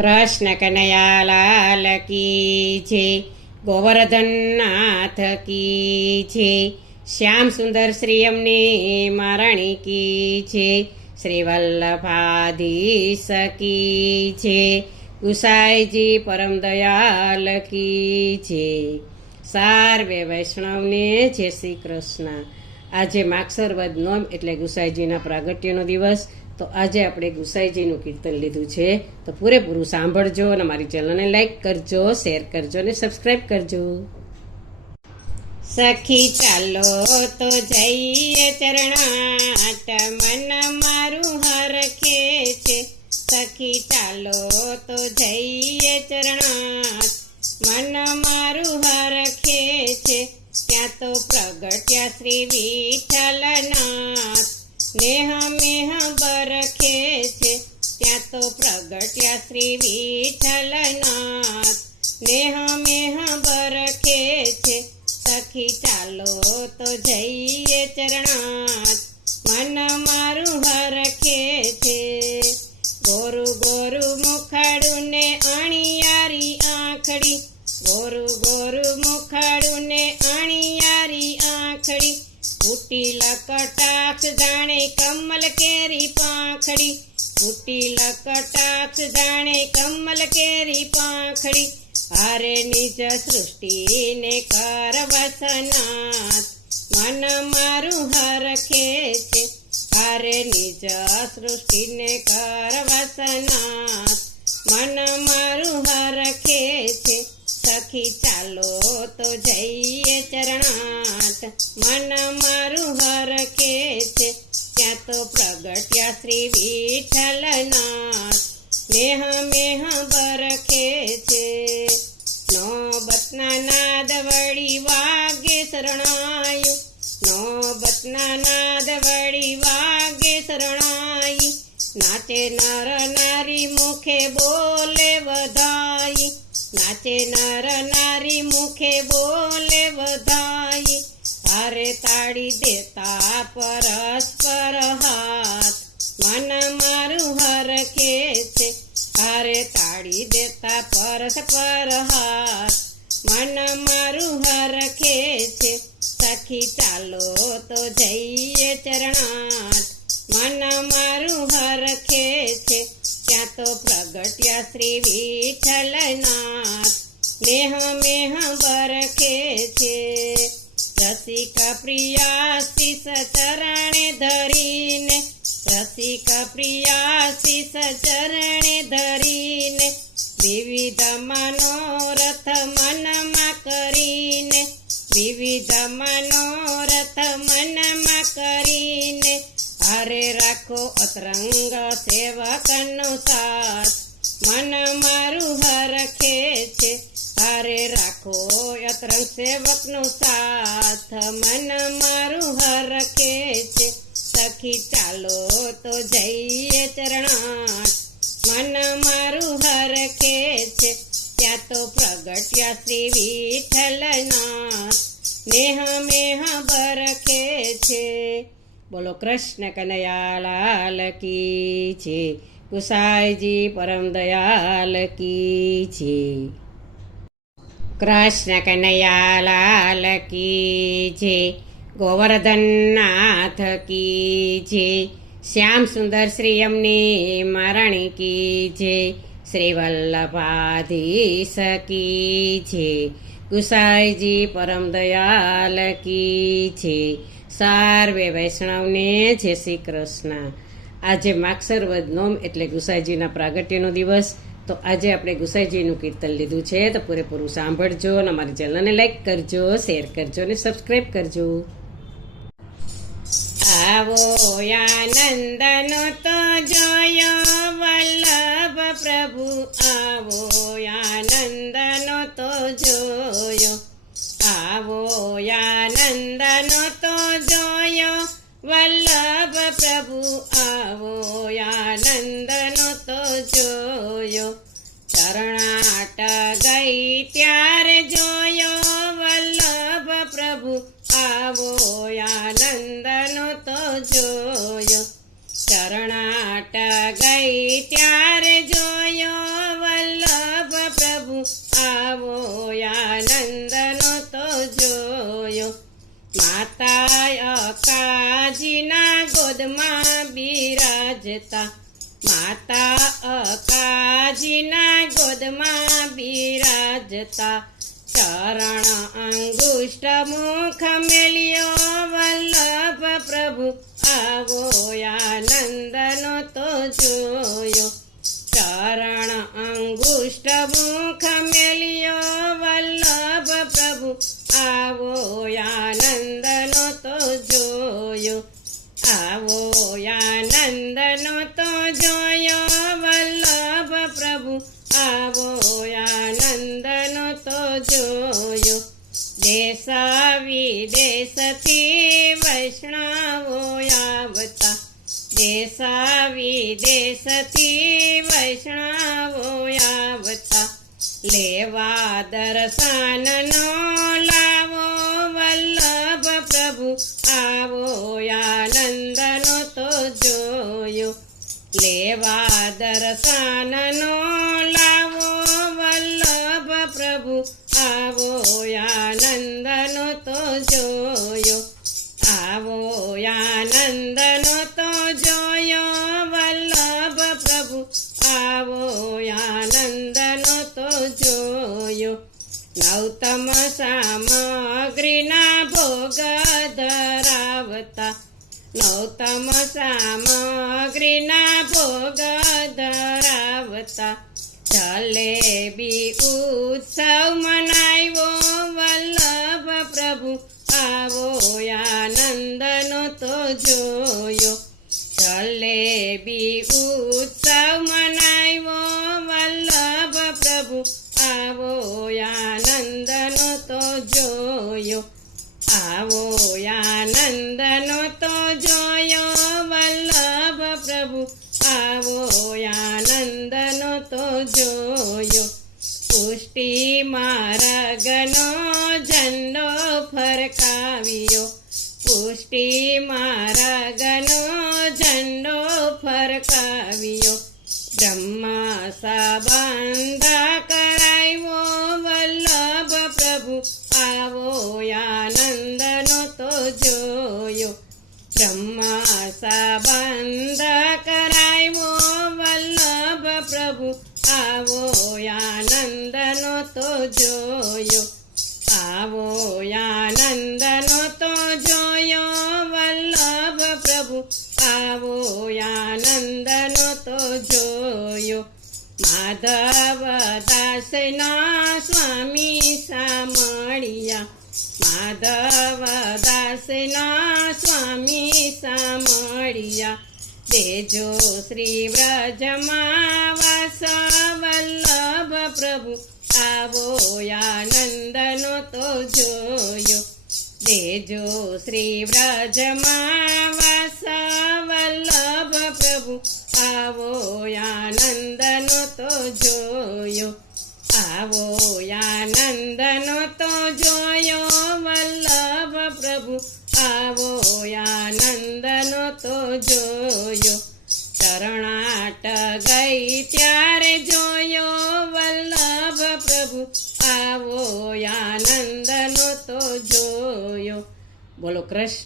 કૃષ્ણ કનૈયાલાલ કી છે ગોવર્ધનનાથ કી છે શ્યામ સુંદર શ્રી અમને મારણી કી છે શ્રી વલ્લભાધીશ કી છે ગુસાઈજી પરમ દયાલ કી છે સાર્વે વૈષ્ણવને જય શ્રી કૃષ્ણ. આજે માગસર વદ નોમ એટલે ગુસાઈજીના પ્રાગટ્યનો દિવસ. તો આજે આપણે ગુસાઈજીનું કીર્તન લીધું છે. તો પૂરેપૂરું સાંભળજો અને મારી ચેનલને લાઈક કરજો, શેર કરજો અને સબસ્ક્રાઈબ કરજો. સખી, ચાલો તો જઈએ ચરણાટ. મન મારું હરખે છે. સખી, ચાલો તો જઈએ ચરણાટ. મન મારું હરખે છે. ત્યાં તો પ્રગટ્યા શ્રી વિઠ્ઠલનાથ. ત્યાં તો પ્રગટ્યા શ્રી વિઠ્ઠલનાથ, નેહ મેહ બરખે છે. સખી ચાલો તો જઈએ ચરણાથ, મન મારું હરખે છે. ગોરુ ગોરુ મુખાડું ને અણિયારી આંખડી, ગોરુ ગોરુ મુખાડું ને અણિયારી આંખડી ફૂટી કટાક્ષ જાણે કમલ કેરી પાંખડી ફૂટીલ કટાક્ષ જાણે કમલ કેરી પાંખડી. હારે નિજ સૃષ્ટિને કર વસનાથ. મન મારું હરખે છે હારે નિજ સૃષ્ટિને કર વસનાથ. મન મારું હરખે છે સખી ચાલો તો જઈએ ચરણાથ મન મારું હરખે છે ત્યાં તો પ્રગટ્યા શ્રી વિઠ્ઠલનાથ મેહ મેહ બરખે છે નોબતના નાદ વળી વાગે શરણાયું નોબતના નાદ વળી વાગે શરણાઈ નાચે નર નારી મુખે બોલે વધાઈ નાચે નર નારી મુખે બોલે વધાઈ હારે તાળી દેતા પરસ્પર હાથ. મન મારું હરખે છે હારે તાળી દેતા પરસ્પર હાથ. મન મારું હરખે છે, સખી ચાલો તો જઈએ ચરણાથ મન મારું હરખે છે, ત્યાં તો પ્રગટ્યા શ્રી વિઠ્ઠલનાથ. મેહ રસિક પ્રિયાશીષ ચરણે ધરીને રસિક પ્રિયાશીષ ચરણે ધરીને વિવિધ મનોરથ મનમાં કરીને વિવિધ મનોરથ મનમાં કરીને, હારે રાખો અતરંગ સેવકનો સાથ. મન મારું હરખે છે હારે રાખો અતરંગ સેવકનો સાથ. મન મારું હરખે છે. સખી ચાલો તો જઈએ ચરણાટ મન મારું હરખે છે. ત્યાં તો પ્રગટ્યા શ્રી વિઠ્ઠલનાથ. નેહ મેહ બરખે છે. બોલો કૃષ્ણ કનૈયાલાલ કી છે. ગુસાઈજી પરમ દયાલ કી છે. કૃષ્ણ કનૈયાલાલ કી જે, ગોવર્ધનનાથ કી જે, શ્યામ સુંદર શ્રી અમની મરણી કી જે શ્રી વલ્લભાધીશ કી જે, ગુસાઈજી પરમ દયાલ કી છે સર્વે વૈષ્ણવને જય શ્રી કૃષ્ણ. આજે વદ નોમ એટલે ગુસાઈજીના પ્રાગટ્યનો દિવસ. તો આજે આપણે ગુસાઈજીનું કીર્તન લીધું છે, તો પૂરેપૂરું સાંભળજો અને અમારી ચેનલને લાઈક કરજો શેર કરજો અને સબસ્ક્રાઈબ કરજો. આવો આનંદનો તો જોયો વલ્લભ પ્રભુ, આવો આનંદનો તો જોયો, આવો આનંદનો તો જોયો વલ્લભ પ્રભુ, આવો આનંદનો તો જોયો. બિરાજતા માતા અકાજીના ગોદમાં બિરાજતા. ચરણ અંગુષ્ટ મુખ મેલ્યો વલ્લભ પ્રભુ. આવો આનંદનો તો જોયો. ચરણ અંગુષ્ટ મુખ મેલ્યો દેશ વિદેશથી વૈષ્ણવો આવતા. દેશ વિદેશથી વૈષ્ણવો આવતા. લેવા દર્શનનો લાવો વલ્લભ પ્રભુ, આવો આનંદનો તો જોયો. લેવા આનંદનો તો જોયો, વલ્લભ પ્રભુ આવો, આનંદનો તો જોયો. નૌતમ સામગ્રીના ભોગ ધરાવતા નૌતમ સામગ્રીના ભોગ ધરાવતા, જલેબી ઉત્સવ મનાવ્યો, વલ્લભ પ્રભુ આવો જલેબી ઉત્સવ મનાવ્યો. વલ્લભ પ્રભુ આવો આનંદનો તો જોયો. આવો આનંદનો તો જોયો. વલ્લભ પ્રભુ આવો આનંદનો તો જોયો. પુષ્ટિ મારગનો ઝંડો ફરકાવ્યો. પુષ્ટિ મારગનો ફરકાવ્યો બ્રહ્મા સંબંધ કરાવ્યો વલ્લભ પ્રભુ આવો આનંદનો તો જોયો બ્રહ્મા સંબંધ કરાવ્યો વલ્લભ પ્રભુ આવો આનંદનો તો જોયો આવો તો જોયો. માધવ દાસના સ્વામી સામળિયા. માધવ દાસના સ્વામી સામળિયા. દેજો શ્રી વ્રજમાં વાસ વલ્લભ પ્રભુ આવો આનંદનો તો જોયો. દેજો શ્રી વ્રજમાં આવો આનંદનો તો જોયો. આવો આનંદનો તો જોયો વલ્લભ પ્રભુ. આવો આનંદનો તો જોયો. ચરણાટ ગઈ ત્યારે જોયો વલ્લભ પ્રભુ. આવો આનંદનો તો જોયો. બોલો કૃષ્ણ